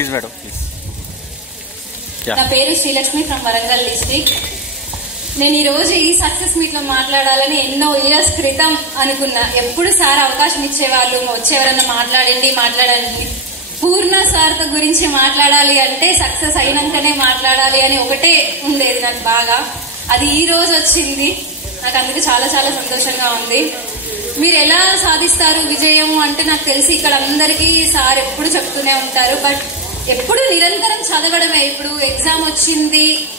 Please madam please. నా పేరు Srilakshmi from Warangal district. నేను ఈ రోజు ఈ సక్సెస్ మీట్ లో మాట్లాడాలని ఎన్నో ఇయర్స్ క్రితం అనుకున్నా. ఎప్పుడు సార్ అవకాశం ఇచ్చేవాళ్ళు, వచ్చేవారన్నా మాట్లాడండి. పూర్ణ సార్ గురించి మాట్లాడాలి అంటే సక్సెస్ అయినాకనే మాట్లాడాలి అని ఒకటే ఉండేది నాకు బాగా. అది ఈ రోజు వచ్చింది. నాకు అందుకు చాలా చాలా సంతోషంగా ఉంది. మీరు ఎలా సాధిస్తారు విజయం అంటే నాకు తెలిసి ఇక్కడ అందరికీ సార్ ఎప్పుడు చెప్తూనే ఉంటారు. బట్ ఎప్పుడు నిరంతరం చదవడమే. ఇప్పుడు ఎగ్జామ్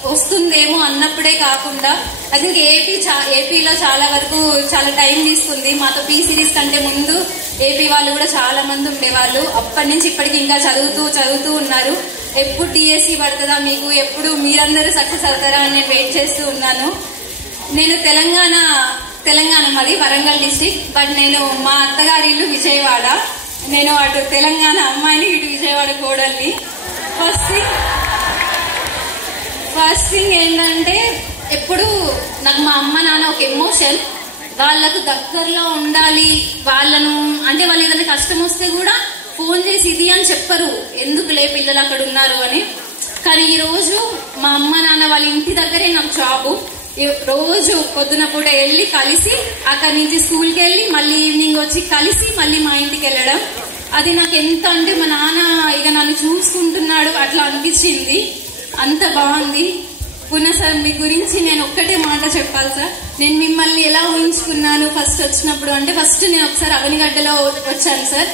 వస్తుందేమో అన్నప్పుడే కాకుండా ఐ థింక్ ఏపీలో చాలా వరకు చాలా టైం తీసుకుంది. మాతో పీ సిరీస్ కంటే ముందు ఏపీ వాళ్ళు కూడా చాలా మంది ఉండేవాళ్ళు. అప్పటి నుంచి ఇప్పటికి ఇంకా చదువుతూ ఉన్నారు. ఎప్పుడు టీఎస్సీ పడుతుందా మీకు, ఎప్పుడు మీరందరూ సక్సెస్ అవుతారా అని నేను వెయిట్ చేస్తూ ఉన్నాను. నేను తెలంగాణ మరి వరంగల్ డిస్ట్రిక్ట్. బట్ నేను మా అత్తగారి ఇల్లు విజయవాడ. నేను అటు తెలంగాణ అమ్మాయిని, ఇటు విజయవాడ కోడల్ని. ఫస్ట్ థింగ్ ఏంటంటే ఎప్పుడు నాకు మా అమ్మ నాన్న ఒక ఎమోషన్. వాళ్ళకు దగ్గరలో ఉండాలి. వాళ్ళను అంటే వాళ్ళు ఏదైనా కష్టం వస్తే కూడా ఫోన్ చేసి ఇది అని చెప్పరు, ఎందుకులే పిల్లలు అక్కడ ఉన్నారు అని. కానీ ఈ రోజు మా అమ్మ నాన్న వాళ్ళ ఇంటి దగ్గరే నాకు జాబు. రోజు పొద్దున పూట వెళ్ళి కలిసి అక్కడి నుంచి స్కూల్కి వెళ్ళి మళ్ళీ ఈవినింగ్ వచ్చి కలిసి మళ్ళీ మా ఇంటికి వెళ్ళడం. అది నాకు ఎంత అంటే మా నాన్న ఇక నన్ను చూసుకుంటున్నాడు అట్లా అనిపించింది. అంత బాగుంది. పునః సార్ మీ గురించి నేను ఒక్కటే మాట చెప్పాలి సార్. నేను మిమ్మల్ని ఎలా ఊహించుకున్నాను ఫస్ట్ వచ్చినప్పుడు అంటే ఫస్ట్ నేను ఒకసారి అవనిగడ్డలో వచ్చాను సార్.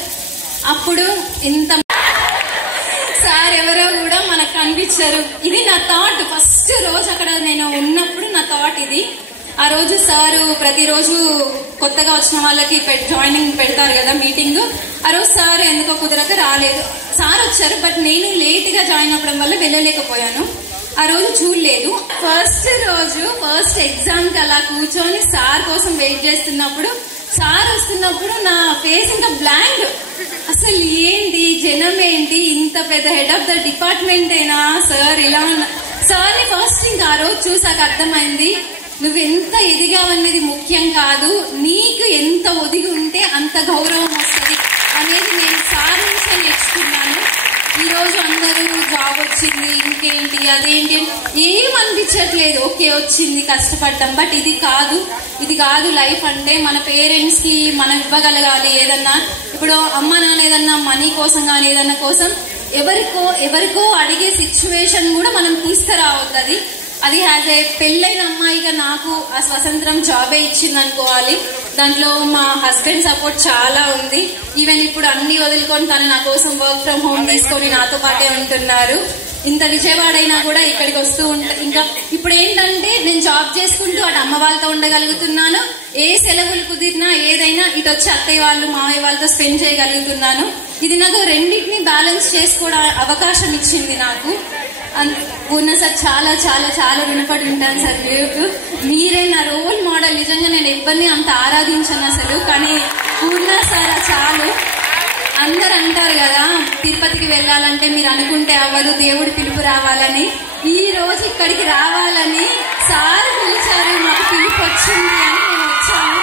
అప్పుడు ఇంత సార్ ఎవరో కూడా మనకు కనిపించారు. ఇది నా థాట్. ఫస్ట్ రోజు అక్కడ నేను ఉన్నప్పుడు నా థాట్ ఇది. ఆ రోజు సార్ ప్రతిరోజు కొత్తగా వచ్చిన వాళ్ళకి జాయినింగ్ పెడతారు కదా మీటింగ్. ఆ రోజు సార్ ఎందుకో కుదరక రాలేదు. సార్ వచ్చారు బట్ నేను లేట్ గా జాయిన్ అవ్వడం వల్ల వెళ్ళలేకపోయాను. ఆ రోజు చూడలేదు. ఫస్ట్ ఎగ్జామ్ కి అలా కూర్చొని సార్ కోసం వెయిట్ చేస్తున్నప్పుడు సార్ వస్తున్నప్పుడు నా ఫేస్ ఇంకా బ్లాంక్. అసలు ఏంటి జనం ఏంటి, ఇంత పెద్ద హెడ్ ఆఫ్ ద డిపార్ట్మెంట్ అయినా సార్ ఇలా ఉన్నా. సార్ని ఫస్ట్ ఇంకా ఆ రోజు చూసాక అర్థమైంది, నువ్వెంత ఎదిగావనేది ముఖ్యం కాదు, నీకు ఎంత ఒదిగి ఉంటే అంత గౌరవం వస్తుంది అనేది నేను సార్ నుంచే నేర్చుకున్నాను. ఈ రోజు అందరూ జాబ్ వచ్చింది ఇంకేంటి అదేంటి ఏమనిపించట్లేదు. ఓకే వచ్చింది కష్టపడ్డాం, బట్ ఇది కాదు లైఫ్ అంటే. మన పేరెంట్స్ కి మనం ఇవ్వగలగాలి ఏదన్నా. ఇప్పుడు అమ్మ నాన్న ఏదన్నా మనీ కోసం కానీ ఏదన్నా కోసం ఎవరికో అడిగే సిచ్యువేషన్ కూడా మనం తీసుకురావద్దు. అది హ్యాజ్ ఏ పెళ్ళైన అమ్మాయిగా నాకు ఆ స్వతంత్రం జాబే ఇచ్చింది అనుకోవాలి. దాంట్లో మా హస్బెండ్ సపోర్ట్ చాలా ఉంది. ఈవెన్ ఇప్పుడు అన్ని వదులుకొని తను నా కోసం వర్క్ ఫ్రమ్ హోమ్ తీసుకొని నాతో పాటే ఉంటున్నారు. ఇంత విజయవాడ అయినా కూడా ఇక్కడికి వస్తూ ఇంకా ఇప్పుడు ఏంటంటే నేను జాబ్ చేసుకుంటూ అటు అమ్మ వాళ్ళతో ఉండగలుగుతున్నాను. ఏ సెలవులు కుదిరినా ఏదైనా ఇటు వచ్చి అత్తయ్య వాళ్ళు మామయ్య వాళ్ళతో స్పెండ్ చేయగలుగుతున్నాను. ఇది నాకు రెండింటిని బ్యాలెన్స్ చేసుకోవడం అవకాశం ఇచ్చింది నాకు. పూర్ణ సార్ చాలా చాలా చాలా రుణపడి ఉంటాను సార్. మీరే నా రోల్ మోడల్. నిజంగా నేను ఎవరిని అంత ఆరాధించాను అసలు, కానీ పూర్ణ సార్ చాలు. అందరు అంటారు కదా తిరుపతికి వెళ్ళాలంటే మీరు అనుకుంటే అవ్వదు, దేవుడి పిలుపు రావాలని. ఈ రోజు ఇక్కడికి రావాలని సార్ పిలిచారు, మాకు పిలుపు వచ్చింది అని మేము వచ్చాము.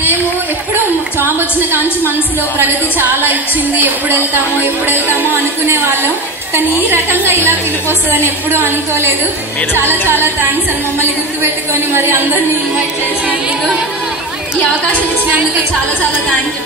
మేము ఎప్పుడో జాబ్ వచ్చిన కాంచి మనసులో ప్రగతి చాలా ఇచ్చింది. ఎప్పుడు వెళ్తామో అనుకునే వాళ్ళం. కానీ ఈ రకంగా ఇలా పిలుపు వస్తుందని ఎప్పుడూ అనుకోలేదు. చాలా చాలా థ్యాంక్స్ అని మమ్మల్ని గుర్తుపెట్టుకొని మరి అందరినీ ఇన్వైట్ చేసినందుకు, ఈ అవకాశం ఇచ్చినందుకు చాలా చాలా థ్యాంక్ యూ.